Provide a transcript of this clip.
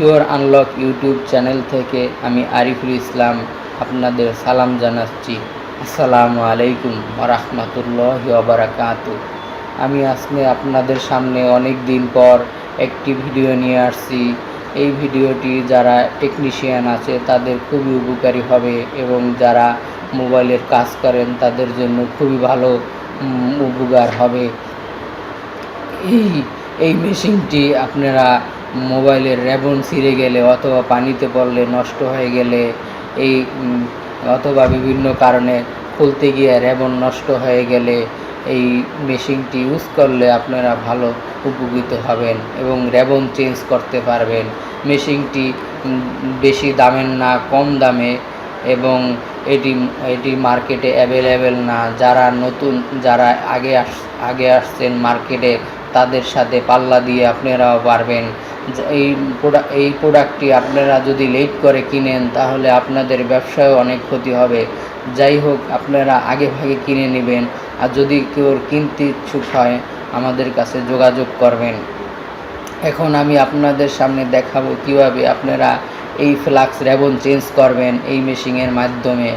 Sure unlock YouTube channel থেকে আমি আরিফুল ইসলাম আপনাদের সালাম জানাচ্ছি। আসসালামু আলাইকুম ওয়া রাহমাতুল্লাহি ওয়া বারাকাতুহু। আমি আজকে আপনাদের সামনে অনেক দিন পর একটি ভিডিও নিয়ে আসছি। এই ভিডিওটি যারা টেকনিশিয়ান আছে তাদের খুবই উপকারী হবে এবং যারা মোবাইলের কাজ করেন তাদের জন্য খুবই ভালো উপকার হবে। এই মেশিনটি আপনারা মোবাইলের রেবন ছিঁড়ে গেলে অথবা পানিতে পড়লে নষ্ট হয়ে গেলে অথবা বিভিন্ন কারণে খুলতে গিয়ে রেবন নষ্ট হয়ে গেলে এই মেশিনটি ইউজ করলে আপনারা ভালো উপকৃত হবেন এবং রেবন চেঞ্জ করতে পারবেন। মেশিনটি বেশি দামের না, কম দামে, এবং এটি মার্কেটে অ্যাভেলেবেল না। যারা নতুন, যারা আগে আসছেন মার্কেটে, তাদের সাথে পাল্লা দিয়ে আপনারাও পারবেন। এই প্রোডাক্টটি আপনারা যদি লেট করে কিনেন তাহলে আপনাদের ব্যবসায় অনেক ক্ষতি হবে। যাই হোক, আপনারা আগে ভাগে কিনে নেবেন, আর যদি কেউ কিনতে ইচ্ছুক হয় আমাদের কাছে যোগাযোগ করবেন। এখন আমি আপনাদের সামনে দেখাবো কিভাবে আপনারা এই ফ্লাক্স রেবন চেঞ্জ করবেন এই মেশিনের মাধ্যমে।